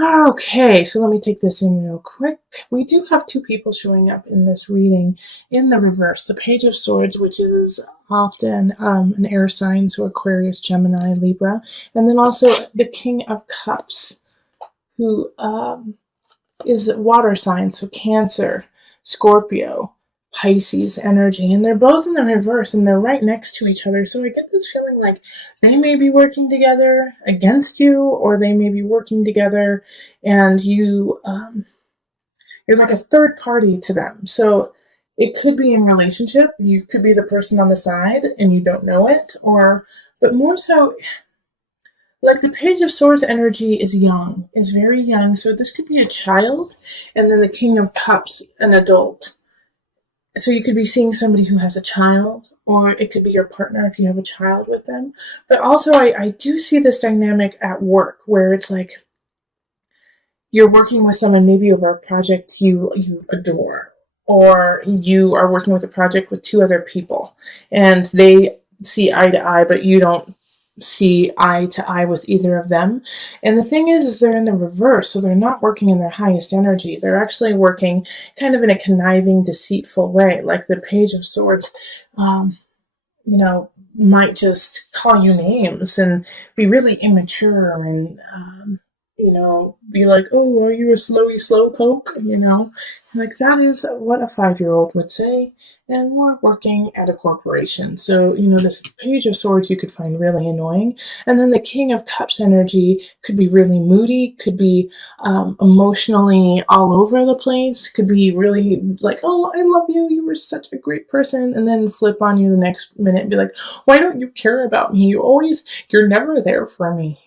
Okay, so let me take this in real quick. We do have two people showing up in this reading in the reverse. The Page of Swords, which is often an air sign, so Aquarius, Gemini, Libra, and then also the King of Cups, who is water sign, so Cancer, Scorpio, Pisces energy, and they're both in the reverse and they're right next to each other. So I get this feeling like they may be working together against you, or they may be working together and you're like a third party to them. So it could be in relationship. You could be the person on the side and you don't know it, or but more so like the Page of Swords energy is young, is very young. So this could be a child, and then the King of Cups, an adult. So you could be seeing somebody who has a child, or it could be your partner if you have a child with them. But also, I do see this dynamic at work where it's like you're working with someone maybe over a project you adore, or you are working with a project with two other people, and they see eye to eye, but you don't see eye to eye with either of them. And the thing is they're in the reverse, so they're not working in their highest energy. They're actually working kind of in a conniving, deceitful way. Like the Page of Swords, might just call you names and be really immature and, be like, oh, are you a slowy slowpoke? Like that is what a 5-year-old would say. And we're working at a corporation. So, this Page of Swords you could find really annoying. And then the King of Cups energy could be really moody, could be emotionally all over the place, could be really like, oh, I love you, you were such a great person, and then flip on you the next minute and be like, why don't you care about me? You're never there for me,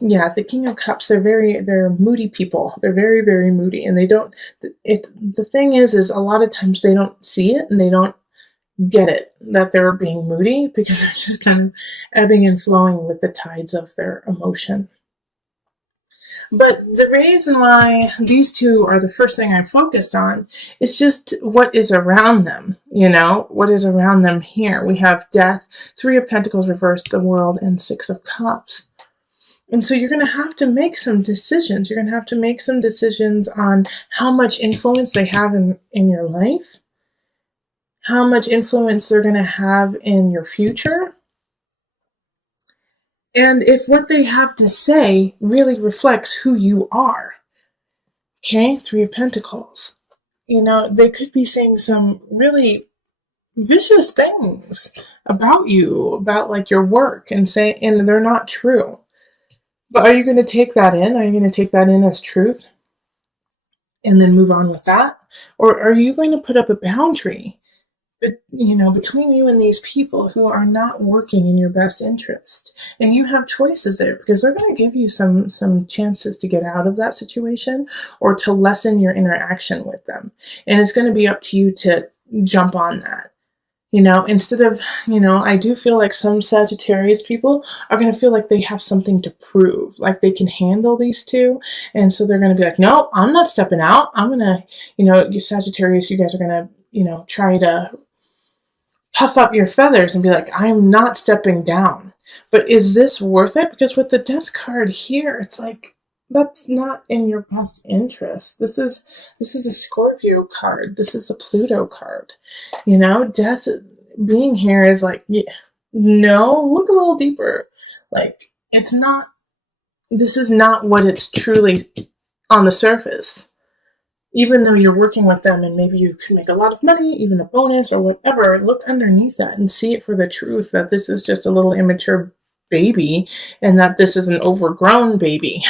Yeah, the King of Cups, they're moody people. They're very, very moody, and they don't, the thing is a lot of times they don't see it and they don't get it that they're being moody because they're just kind of ebbing and flowing with the tides of their emotion. But the reason why these two are the first thing I focused on is just what is around them, what is around them here. We have Death, Three of Pentacles reversed, the World, and Six of Cups. And so you're going to have to make some decisions. You're going to have to make some decisions on how much influence they have in your life, how much influence they're going to have in your future, and if what they have to say really reflects who you are. Okay, Three of Pentacles. They could be saying some really vicious things about you, about like your work, and they're not true. But are you going to take that in? Are you going to take that in as truth and then move on with that? Or are you going to put up a boundary, between you and these people who are not working in your best interest? And you have choices there because they're going to give you some chances to get out of that situation or to lessen your interaction with them. And it's going to be up to you to jump on that. Instead of, I do feel like some Sagittarius people are going to feel like they have something to prove, like they can handle these two. And so they're going to be like, no, I'm not stepping out. I'm going to, you Sagittarius, you guys are going to, try to puff up your feathers and be like, I'm not stepping down. But is this worth it? Because with the Death card here, it's like, that's not in your best interest. This is a Scorpio card. This is a Pluto card. Death being here is like, no, look a little deeper. Like, this is not what it's truly on the surface. Even though you're working with them and maybe you can make a lot of money, even a bonus or whatever, look underneath that and see it for the truth that this is just a little immature baby and that this is an overgrown baby.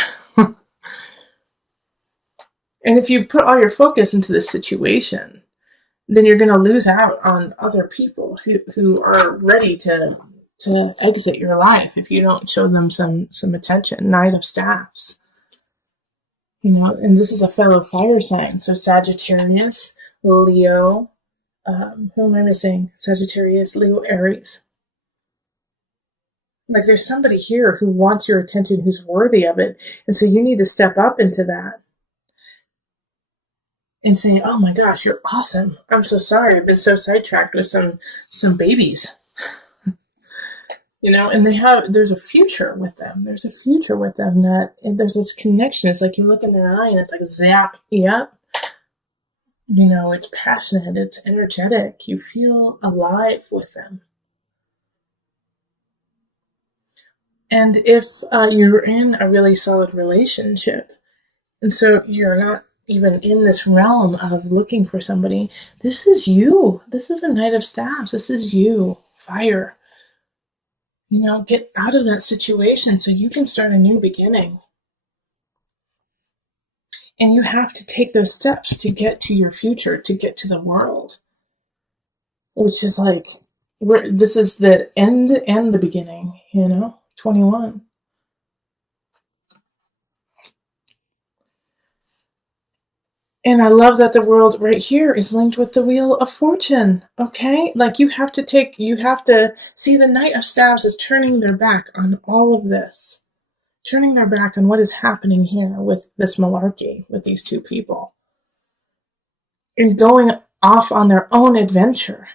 And if you put all your focus into this situation, then you're going to lose out on other people who are ready to exit your life if you don't show them some attention. Knight of Staffs. And this is a fellow fire sign. So Sagittarius, Leo, who am I missing? Sagittarius, Leo, Aries. Like there's somebody here who wants your attention, who's worthy of it. And so you need to step up into that and say, oh my gosh, you're awesome. I'm so sorry. I've been so sidetracked with some babies. And there's a future with them. There's a future with them that there's this connection. It's like you look in their eye and it's like zap, yep. It's passionate, it's energetic. You feel alive with them. And if you're in a really solid relationship, and so you're not even in this realm of looking for somebody, this is you. This is a Knight of Staves. This is you. Fire. Get out of that situation so you can start a new beginning. And you have to take those steps to get to your future, to get to the world. Which is like, this is the end and the beginning, 21. And I love that the world right here is linked with the Wheel of Fortune, okay? Like you have to see the Knight of Staves is turning their back on all of this. Turning their back on what is happening here with this malarkey, with these two people. And going off on their own adventure.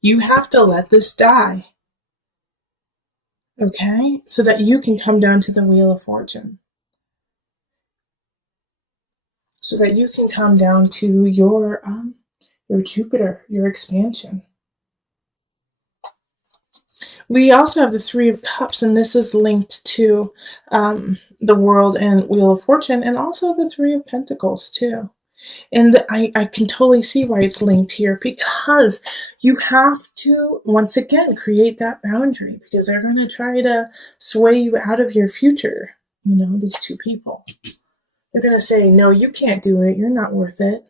You have to let this die. Okay? So that you can come down to the Wheel of Fortune. So that you can come down to your Jupiter, your expansion. We also have the Three of Cups, and this is linked to the World and Wheel of Fortune, and also the Three of Pentacles too. And I can totally see why it's linked here, because you have to, once again, create that boundary, because they're going to try to sway you out of your future, these two people. They're going to say, no, you can't do it. You're not worth it.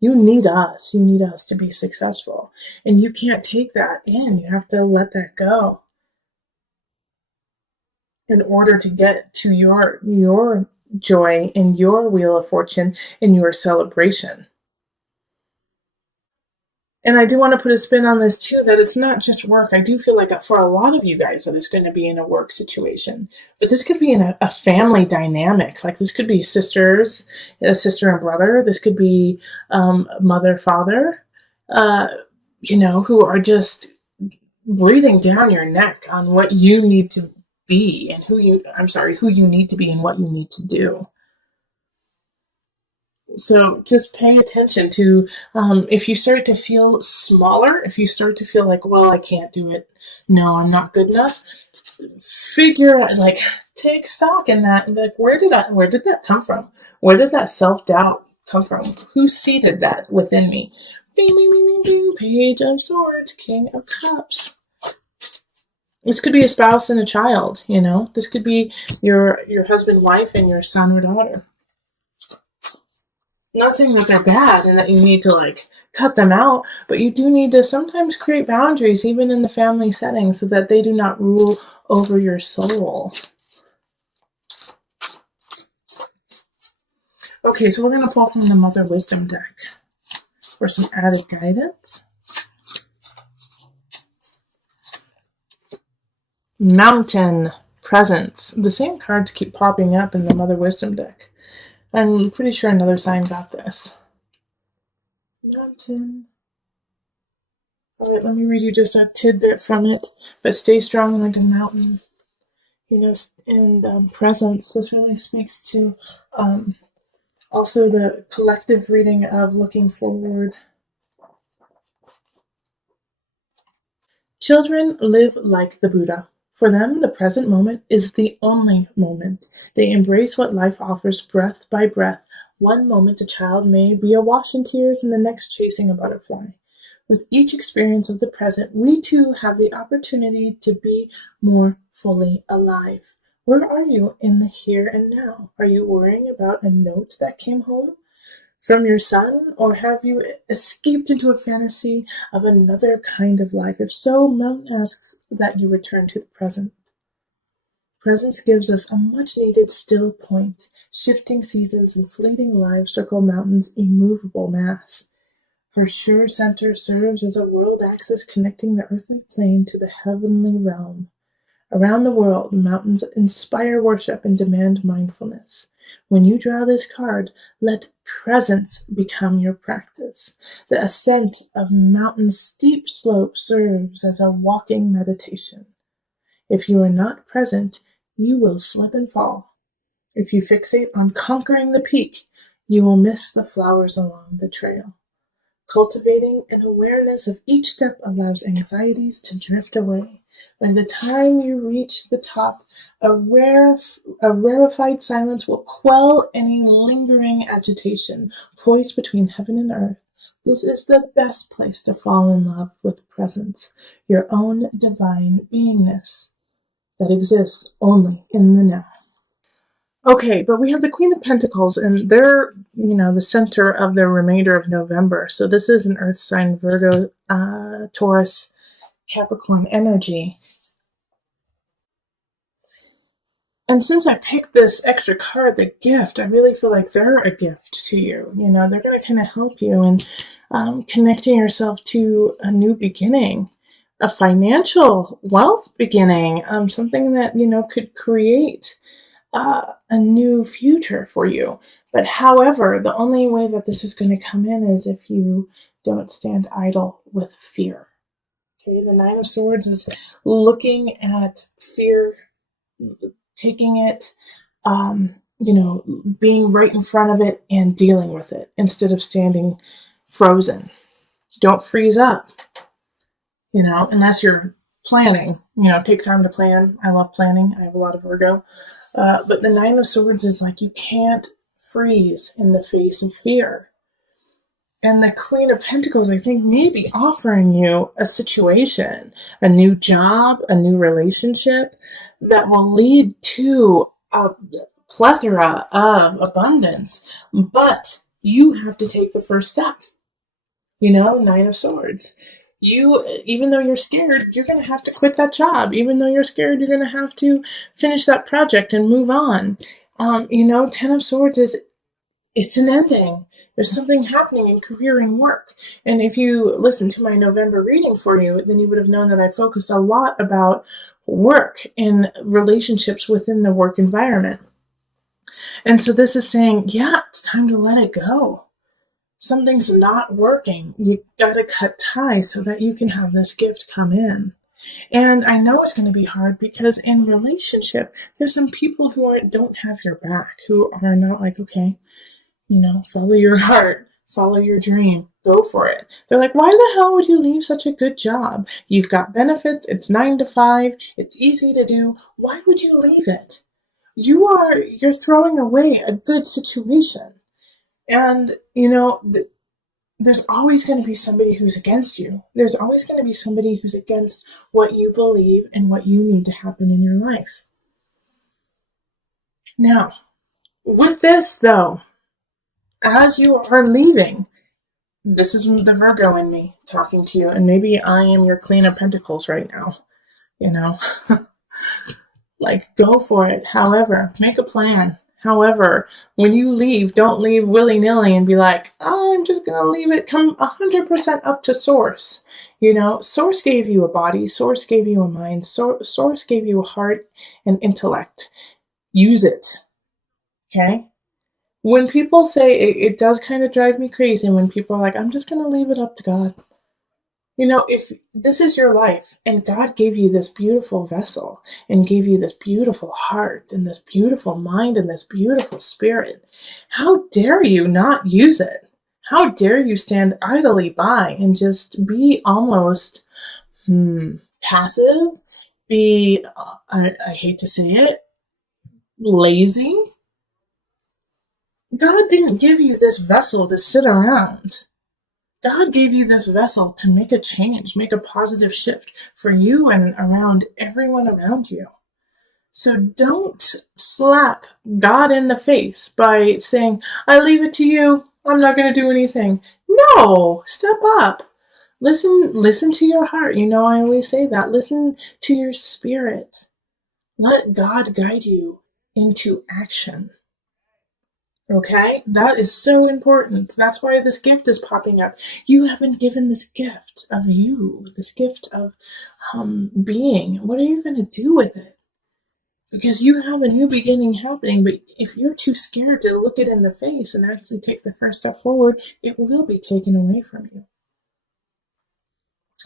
You need us. You need us to be successful. And you can't take that in. You have to let that go in order to get to your joy and your Wheel of Fortune and your celebration. And I do want to put a spin on this too, that it's not just work. I do feel like for a lot of you guys that it's going to be in a work situation, but this could be in a family dynamic. Like this could be sisters, a sister and brother. This could be mother, father, who are just breathing down your neck on what you need to be and who you need to be and what you need to do. So just pay attention to if you start to feel smaller, if you start to feel like, well, I can't do it. No, I'm not good enough. Take stock in that and be like, where did that come from? Where did that self-doubt come from? Who seeded that within me? Bing, bing, bing, bing, bing. Page of Swords, King of Cups. This could be a spouse and a child, This could be your husband, wife, and your son or daughter. Not saying that they're bad and that you need to cut them out, but you do need to sometimes create boundaries even in the family setting so that they do not rule over your soul. Okay, so we're going to pull from the Mother Wisdom deck for some added guidance. Mountain Presence. The same cards keep popping up in the Mother Wisdom deck. I'm pretty sure another sign got this. Mountain. All right, let me read you just a tidbit from it. But stay strong like a mountain. And presence. This really speaks to also the collective reading of looking forward. Children live like the Buddha. For them, the present moment is the only moment. They embrace what life offers breath by breath. One moment a child may be awash in tears and the next chasing a butterfly. With each experience of the present, we too have the opportunity to be more fully alive. Where are you in the here and now? Are you worrying about a note that came home from your son, or have you escaped into a fantasy of another kind of life? If so, Mountain asks that you return to the present. Presence gives us a much-needed still point. Shifting seasons and fleeting lives circle Mountain's immovable mass. Her sure center serves as a world axis connecting the earthly plane to the heavenly realm. Around the world, mountains inspire worship and demand mindfulness. When you draw this card, let presence become your practice. The ascent of mountain's steep slope serves as a walking meditation. If you are not present, you will slip and fall. If you fixate on conquering the peak, you will miss the flowers along the trail. Cultivating an awareness of each step allows anxieties to drift away. By the time you reach the top, a rarefied silence will quell any lingering agitation. Poised between heaven and earth, this is the best place to fall in love with presence, your own divine beingness that exists only in the now. Okay, but we have the Queen of Pentacles, and they're, the center of the remainder of November. So this is an Earth sign, Virgo, Taurus, Capricorn energy. And since I picked this extra card, the gift, I really feel like they're a gift to you. They're going to kind of help you in connecting yourself to a new beginning, a financial wealth beginning, something that, could create a new future for you. But however, the only way that this is going to come in is if you don't stand idle with fear. Okay, the Nine of Swords is looking at fear, taking it, being right in front of it and dealing with it instead of standing frozen. Don't freeze up, unless you're planning, take time to plan. I love planning. I have a lot of Virgo. But the Nine of Swords is like you can't freeze in the face of fear. And the Queen of Pentacles, I think, may be offering you a situation, a new job, a new relationship that will lead to a plethora of abundance. But you have to take the first step. Nine of Swords. Even though you're scared, you're going to have to quit that job. Even though you're scared, you're going to have to finish that project and move on. Ten of Swords it's an ending. There's something happening in career and work. And if you listen to my November reading for you, then you would have known that I focused a lot about work and relationships within the work environment. And so this is saying, yeah, it's time to let it go. Something's not working. You gotta cut ties so that you can have this gift come in. And I know it's going to be hard because in relationship, there's some people who don't have your back, who are not like, okay, follow your heart, follow your dream, go for it. They're like, why the hell would you leave such a good job? You've got benefits, it's 9 to 5, it's easy to do. Why would you leave it? You're throwing away a good situation. And, there's always going to be somebody who's against you. There's always going to be somebody who's against what you believe and what you need to happen in your life. Now, with this, though, as you are leaving, this is the Virgo in me talking to you, and maybe I am your Queen of Pentacles right now, like, go for it. However, make a plan. However, when you leave, don't leave willy-nilly and be like, oh, I'm just going to leave it. Come 100% up to Source. Source gave you a body. Source gave you a mind. Source gave you a heart and intellect. Use it. Okay? When people say, it does kind of drive me crazy when people are like, I'm just going to leave it up to God. If this is your life and God gave you this beautiful vessel and gave you this beautiful heart and this beautiful mind and this beautiful spirit, how dare you not use it? How dare you stand idly by and just be almost passive, be, I hate to say it, lazy? God didn't give you this vessel to sit around. God gave you this vessel to make a change, make a positive shift for you and around everyone around you. So don't slap God in the face by saying, I leave it to you. I'm not going to do anything. No, step up. Listen to your heart. I always say that. Listen to your spirit. Let God guide you into action. Okay, that is so important. That's why this gift is popping up. You have been given this gift of you, this gift of being. What are you going to do with it? Because you have a new beginning happening, but if you're too scared to look it in the face and actually take the first step forward, it will be taken away from you.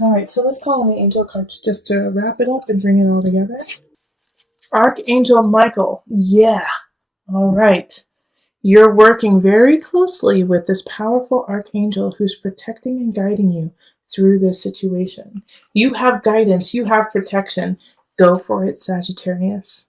All right, so let's call on the angel cards just to wrap it up and bring it all together. Archangel Michael. Yeah. All right. You're working very closely with this powerful archangel who's protecting and guiding you through this situation. You have guidance, you have protection. Go for it, Sagittarius.